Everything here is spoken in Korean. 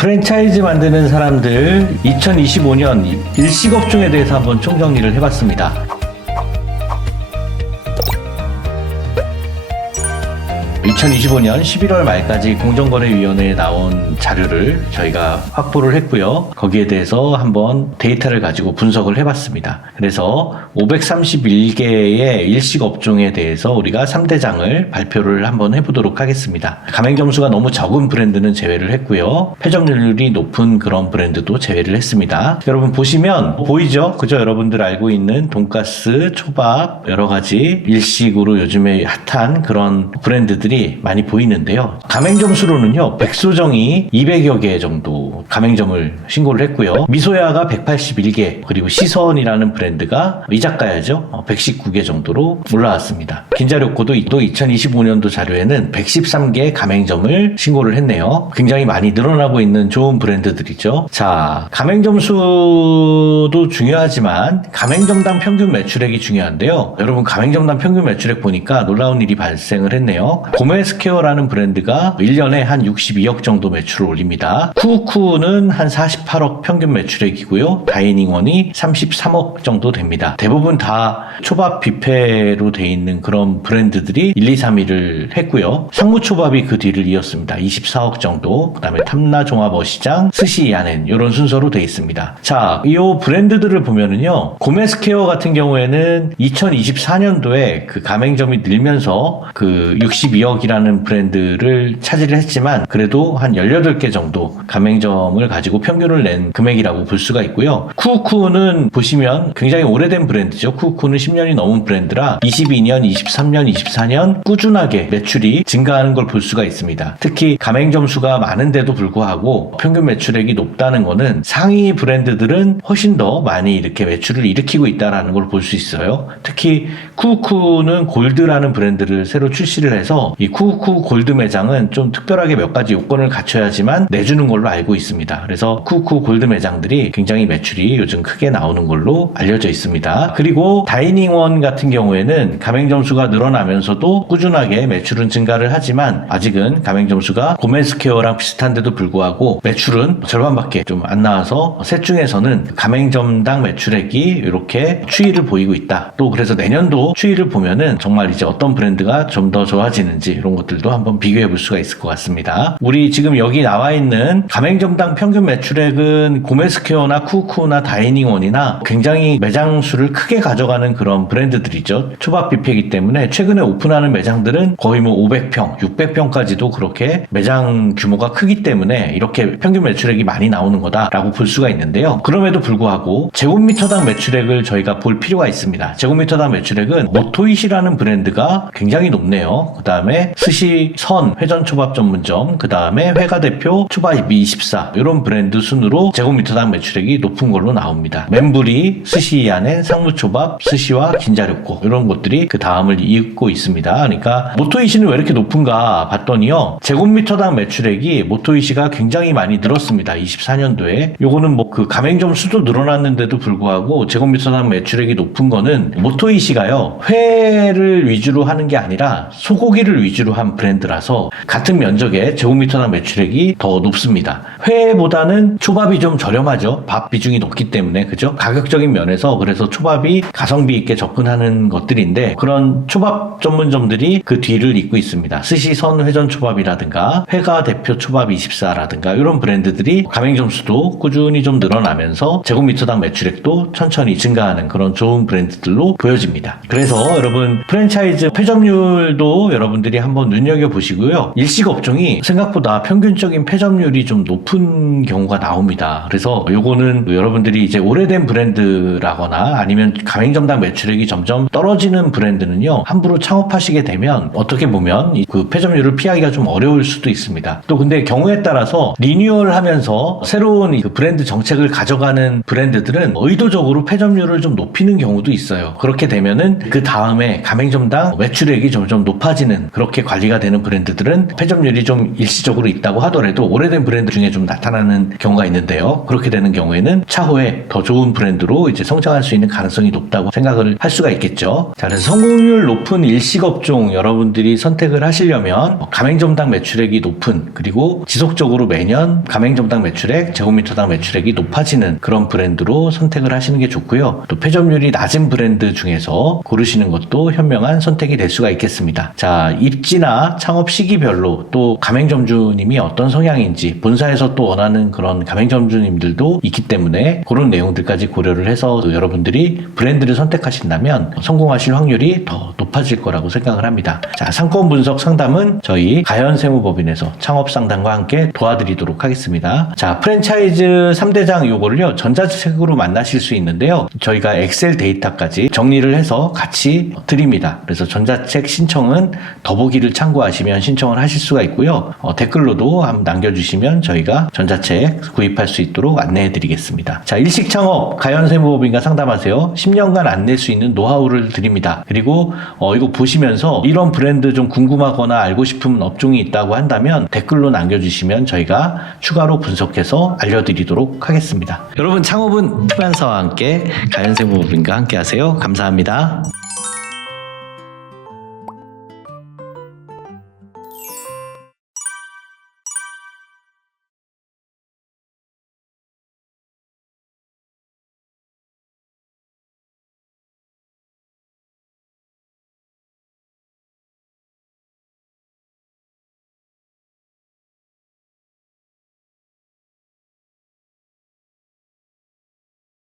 프랜차이즈 만드는 사람들 2025년 일식업종에 대해서 한번 총정리를 해봤습니다. 2025년 11월 말까지 공정거래위원회에 나온 자료를 저희가 확보를 했고요. 거기에 대해서 한번 데이터를 가지고 분석을 해봤습니다. 그래서 531개의 일식업종에 대해서 우리가 3대장을 발표를 한번 해보도록 하겠습니다. 가맹점수가 너무 적은 브랜드는 제외를 했고요. 폐점률이 높은 그런 브랜드도 제외를 했습니다. 여러분 보시면 보이죠? 그죠? 여러분들 알고 있는 돈가스, 초밥, 여러 가지 일식으로 요즘에 핫한 그런 브랜드들이 많이 보이는데요. 가맹점수로는요, 백소정이 200여 개 정도 가맹점을 신고를 했고요. 미소야가 181개, 그리고 시선이라는 브랜드가 이자카야죠, 119개 정도로 올라왔습니다. 긴자료코도 또 2025년도 자료에는 113개 가맹점을 신고를 했네요. 굉장히 많이 늘어나고 있는 좋은 브랜드들이죠. 자, 가맹점수도 중요하지만 가맹점당 평균 매출액이 중요한데요. 여러분 가맹점당 평균 매출액 보니까 놀라운 일이 발생을 했네요. 고메스퀘어라는 브랜드가 1년에 한 62억 정도 매출을 올립니다. 쿠우쿠는 한 48억 평균 매출액이고요. 다이닝원이 33억 정도 됩니다. 대부분 다 초밥 뷔페로 돼 있는 그런 브랜드들이 1, 2, 3위를 했고요. 상무초밥이 그 뒤를 이었습니다. 24억 정도. 그 다음에 탐나종합어시장, 스시야넨 이런 순서로 돼 있습니다. 자, 이 브랜드들을 보면은요, 고메스퀘어 같은 경우에는 2024년도에 그 가맹점이 늘면서 그 62억이라는 브랜드를 차지를 했지만 그래도 한 18개 정도 가맹점을 가지고 평균을 낸 금액이라고 볼 수가 있고요. 쿠우쿠는 보시면 굉장히 오래된 브랜드죠. 쿠우쿠는 10년이 넘은 브랜드라 22년, 23년, 24년 꾸준하게 매출이 증가하는 걸 볼 수가 있습니다. 특히 가맹점 수가 많은데도 불구하고 평균 매출액이 높다는 거는 상위 브랜드들은 훨씬 더 많이 이렇게 매출을 일으키고 있다는 걸 볼 수 있어요. 특히 쿠우쿠는 골드라는 브랜드를 새로 출시를 해서 이 쿠우쿠 골드 매장은 좀 특별하게 몇 가지 요건을 갖춰야지만 내주는 걸로 알고 있습니다. 그래서 쿠우쿠 골드 매장들이 굉장히 매출이 요즘 크게 나오는 걸로 알려져 있습니다. 그리고 다이닝원 같은 경우에는 가맹점 수가 늘어나면서도 꾸준하게 매출은 증가를 하지만 아직은 가맹점 수가 고메스퀘어랑 비슷한데도 불구하고 매출은 절반밖에 좀 안 나와서 셋 중에서는 가맹점당 매출액이 이렇게 추이를 보이고 있다. 또 그래서 내년도 추이를 보면은 정말 이제 어떤 브랜드가 좀 더 좋아지는지 이런 것들도 한번 비교해 볼 수가 있을 것 같습니다. 우리 지금 여기 나와 있는 가맹점당 평균 매출액은 고메스퀘어나 쿠우쿠나 다이닝원이나 굉장히 매장 수를 크게 가져가는 그런 브랜드들이죠. 초밥 뷔페이기 때문에 최근에 오픈하는 매장들은 거의 뭐 500평, 600평까지도 그렇게 매장 규모가 크기 때문에 이렇게 평균 매출액이 많이 나오는 거다라고 볼 수가 있는데요. 그럼에도 불구하고 제곱미터당 매출액을 저희가 볼 필요가 있습니다. 제곱미터당 매출액은 모토이시라는 브랜드가 굉장히 높네요. 그 다음에 스시선 회전초밥 전문점, 그 다음에 회가대표 초밥이24 이런 브랜드 순으로 제곱미터당 매출액이 높은 걸로 나옵니다. 멘부리, 스시야넨, 상무초밥, 스시와 긴자료코 이런 것들이 그 다음을 잇고 있습니다. 그러니까 모토이시는 왜 이렇게 높은가 봤더니요, 제곱미터당 매출액이 모토이시가 굉장히 많이 늘었습니다. 24년도에. 요거는 뭐 그 가맹점 수도 늘어났는데도 불구하고 제곱미터당 매출액이 높은 거는 모토이시가요, 회를 위주로 하는 게 아니라 소고기를 위주로 한 브랜드라서 같은 면적에 제곱미터당 매출액이 더 높습니다. 회보다는 초밥이 좀 저렴하죠. 밥 비중이 높기 때문에, 그죠? 가격적인 면에서 그래서 초밥이 가성비 있게 접근하는 것들인데 그런 초밥 전문점들이 그 뒤를 잇고 있습니다. 스시선 회전초밥이라든가 회가 대표 초밥24라든가 이런 브랜드들이 가맹점 수도 꾸준히 좀 늘어나면서 제곱미터당 매출액도 천천히 증가하는 그런 좋은 브랜드들로 보여집니다. 그래서 여러분 프랜차이즈 폐점률도 여러분들이 한번 눈여겨보시고요. 일식업종이 생각보다 평균적인 폐점률이 좀 높은 경우가 나옵니다. 그래서 요거는 여러분들이 이제 오래된 브랜드라거나 아니면 가맹점당 매출액이 점점 떨어지는 브랜드는요, 함부로 창업하시게 되면 어떻게 보면 그 폐점률을 피하기가 좀 어려울 수도 있습니다. 또 근데 경우에 따라서 리뉴얼 하면서 새로운 그 브랜드 정책을 가져가는 브랜드들은 의도적으로 폐점률을 좀 높이는 경우도 있어요. 그렇게 되면은 그 다음에 가맹점당 매출액이 점점 높아지는 그렇게 그렇게 관리가 되는 브랜드들은 폐점률이 좀 일시적으로 있다고 하더라도 오래된 브랜드 중에 좀 나타나는 경우가 있는데요. 그렇게 되는 경우에는 차후에 더 좋은 브랜드로 이제 성장할 수 있는 가능성이 높다고 생각을 할 수가 있겠죠. 자, 그래서 성공률 높은 일식업종 여러분들이 선택을 하시려면 가맹점당 매출액이 높은, 그리고 지속적으로 매년 가맹점당 매출액, 제곱미터당 매출액이 높아지는 그런 브랜드로 선택을 하시는 게 좋고요. 또 폐점률이 낮은 브랜드 중에서 고르시는 것도 현명한 선택이 될 수가 있겠습니다. 자, 입지나 창업 시기별로 또 가맹점주님이 어떤 성향인지, 본사에서 또 원하는 그런 가맹점주님들도 있기 때문에 그런 내용들까지 고려를 해서 여러분들이 브랜드를 선택하신다면 성공하실 확률이 더 높아질 거라고 생각을 합니다. 자, 상권 분석 상담은 저희 가현세무법인에서 창업 상담과 함께 도와드리도록 하겠습니다. 자, 프랜차이즈 3대장 요거를요, 전자책으로 만나실 수 있는데요. 저희가 엑셀 데이터까지 정리를 해서 같이 드립니다. 그래서 전자책 신청은 더보기를 참고하시면 신청을 하실 수가 있고요. 댓글로도 한번 남겨주시면 저희가 전자책 구입할 수 있도록 안내해 드리겠습니다. 자, 일식창업 가현세무법인과 상담하세요. 10년간 안 낼 수 있는 노하우를 드립니다. 그리고 이거 보시면서 이런 브랜드 좀 궁금하거나 알고 싶은 업종이 있다고 한다면 댓글로 남겨주시면 저희가 추가로 분석해서 알려드리도록 하겠습니다. 여러분, 창업은 프란사와 함께 가현세무법인과 함께 하세요. 감사합니다.